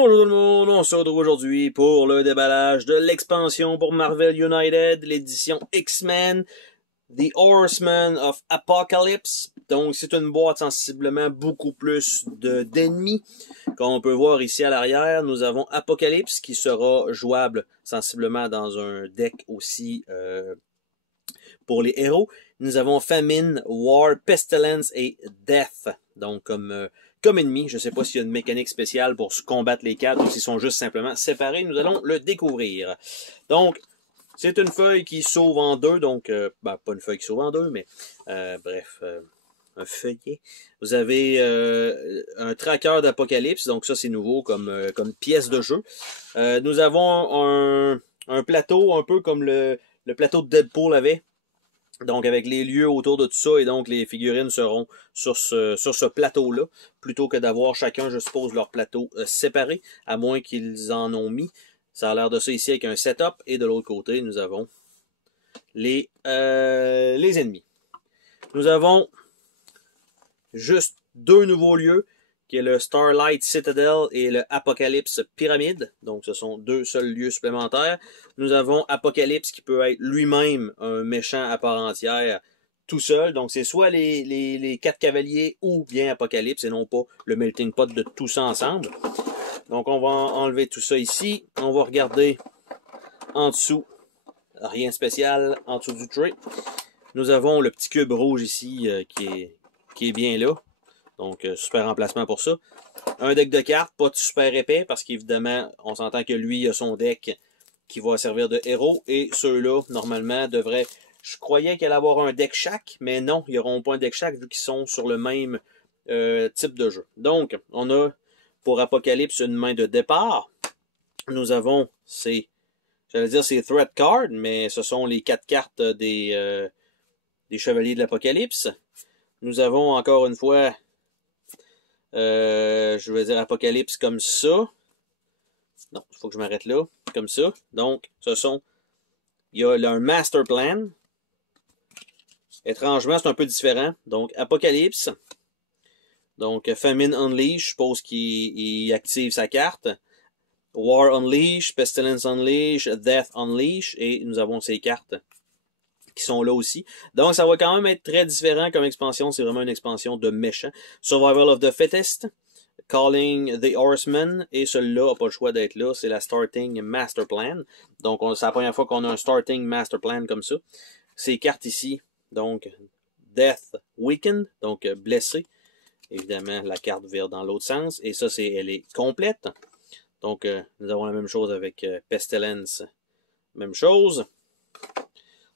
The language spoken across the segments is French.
Bonjour tout le monde, on se retrouve aujourd'hui pour le déballage de l'expansion pour Marvel United, l'édition X-Men, The Horsemen of Apocalypse. Donc c'est une boîte sensiblement beaucoup plus d'ennemis. Comme on peut voir ici à l'arrière, nous avons Apocalypse qui sera jouable sensiblement dans un deck aussi pour les héros. Nous avons Famine, War, Pestilence et Death. Donc comme ennemis, je ne sais pas s'il y a une mécanique spéciale pour se combattre les quatre ou s'ils sont juste simplement séparés. Nous allons le découvrir. Donc, c'est une feuille qui s'ouvre en deux. Donc, pas une feuille qui s'ouvre en deux, mais bref, un feuillet. Vous avez un tracker d'Apocalypse. Donc ça, c'est nouveau comme pièce de jeu. Nous avons un plateau un peu comme le plateau de Deadpool avait. Donc, avec les lieux autour de tout ça, et donc les figurines seront sur ce plateau-là, plutôt que d'avoir chacun, je suppose, leur plateau séparé, à moins qu'ils en ont mis. Ça a l'air de ça ici avec un setup, et de l'autre côté, nous avons les ennemis. Nous avons juste deux nouveaux lieux, qui est le Starlight Citadel et le Apocalypse Pyramide. Donc, ce sont deux seuls lieux supplémentaires. Nous avons Apocalypse qui peut être lui-même un méchant à part entière tout seul. Donc, c'est soit les quatre cavaliers ou bien Apocalypse et non pas le melting pot de tout ça ensemble. Donc, on va enlever tout ça ici. On va regarder en dessous. Rien de spécial en dessous du tray. Nous avons le petit cube rouge ici qui est bien là. Donc, super emplacement pour ça. Un deck de cartes, pas de super épais, parce qu'évidemment, on s'entend que lui a son deck qui va servir de héros. Et ceux-là, normalement, devraient... Je croyais qu'il allait avoir un deck chaque, mais non, ils n'auront pas un deck chaque, vu qu'ils sont sur le même type de jeu. Donc, on a, pour Apocalypse, une main de départ. Nous avons j'allais dire ces threat cards, mais ce sont les 4 cartes des Chevaliers de l'Apocalypse. Nous avons, encore une fois... je vais dire Apocalypse comme ça. Non, il faut que je m'arrête là. Comme ça. Donc, il y a un Master Plan. Étrangement, c'est un peu différent. Donc, Apocalypse. Donc, Famine Unleash, je suppose qu'il active sa carte. War Unleash, Pestilence Unleash, Death Unleash. Et nous avons ces cartes qui sont là aussi. Donc, ça va quand même être très différent comme expansion. C'est vraiment une expansion de méchants. Survival of the Fittest, Calling the Horsemen, et celui-là n'a pas le choix d'être là. C'est la Starting Master Plan. Donc, c'est la première fois qu'on a un Starting Master Plan comme ça. Ces cartes ici, donc, Death Weakened, donc blessé. Évidemment, la carte vire dans l'autre sens. Et ça, elle est complète. Donc, nous avons la même chose avec Pestilence. Même chose.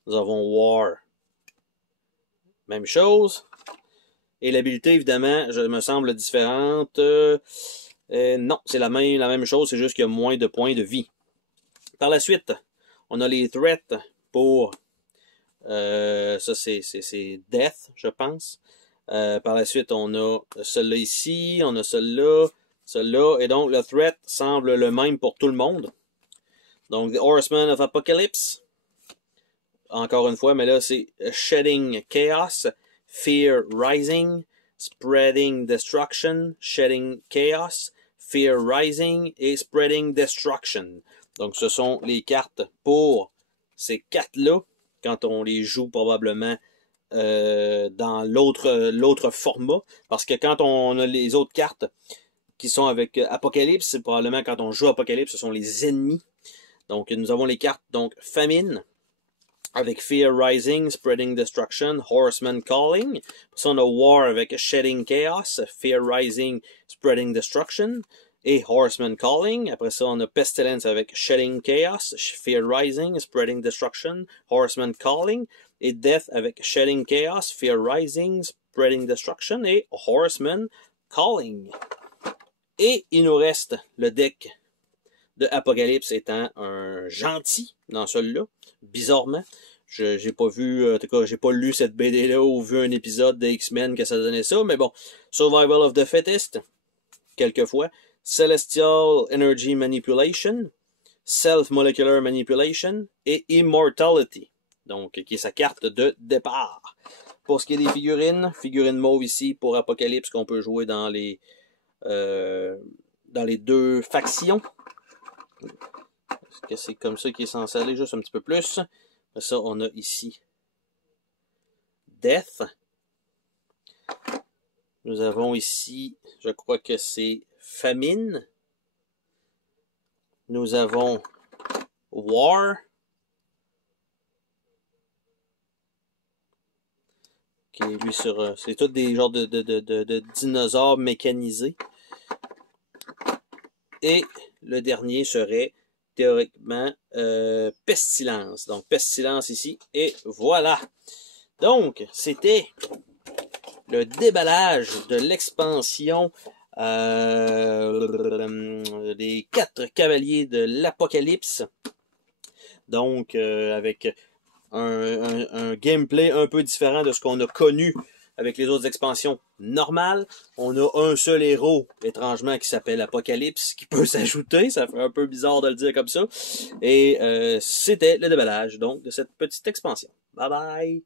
Nous avons War. Même chose. Et l'habilité, évidemment, me semble différente. Non, c'est la même chose, c'est juste qu'il y a moins de points de vie. Par la suite, on a les threats pour... ça, c'est Death, je pense. Par la suite, on a celui-là ici, on a celui-là, et donc le threat semble le même pour tout le monde. Donc, The Horsemen of Apocalypse. Encore une fois, mais là, c'est Shedding Chaos, Fear Rising, Spreading Destruction, Shedding Chaos, Fear Rising et Spreading Destruction. Donc, ce sont les cartes pour ces cartes-là, quand on les joue probablement dans l'autre format. Parce que quand on a les autres cartes qui sont avec Apocalypse, c'est probablement quand on joue Apocalypse, ce sont les ennemis. Donc, nous avons les cartes, donc, Famine, avec Fear Rising, Spreading Destruction, Horseman Calling. Pour ça, on a War avec Shedding Chaos, Fear Rising, Spreading Destruction, et Horseman Calling. Après ça, on a Pestilence avec Shedding Chaos, Fear Rising, Spreading Destruction, Horseman Calling, et Death avec Shedding Chaos, Fear Rising, Spreading Destruction, et Horseman Calling. Et il nous reste le deck de Apocalypse étant un gentil dans celui-là, bizarrement. J'ai pas vu, en tout cas, j'ai pas lu cette BD-là ou vu un épisode de X-Men que ça donnait ça, mais bon. Survival of the Fittest, quelquefois. Celestial Energy Manipulation, Self-Molecular Manipulation et Immortality, donc qui est sa carte de départ. Pour ce qui est des figurines mauve ici pour Apocalypse qu'on peut jouer dans les dans les deux factions. Est-ce que c'est comme ça qu'il est censé aller, juste un petit peu plus? Après ça, on a ici Death. Nous avons ici, je crois que c'est Famine. Nous avons War. Qui est lui sur. C'est tous des genres de dinosaures mécanisés. Et le dernier serait théoriquement Pestilence. Donc Pestilence ici. Et voilà. Donc, c'était le déballage de l'expansion des 4 cavaliers de l'Apocalypse. Donc, avec un gameplay un peu différent de ce qu'on a connu avec les autres expansions normales. On a un seul héros, étrangement, qui s'appelle Apocalypse, qui peut s'ajouter. Ça fait un peu bizarre de le dire comme ça. Et c'était le déballage, donc, de cette petite expansion. Bye bye!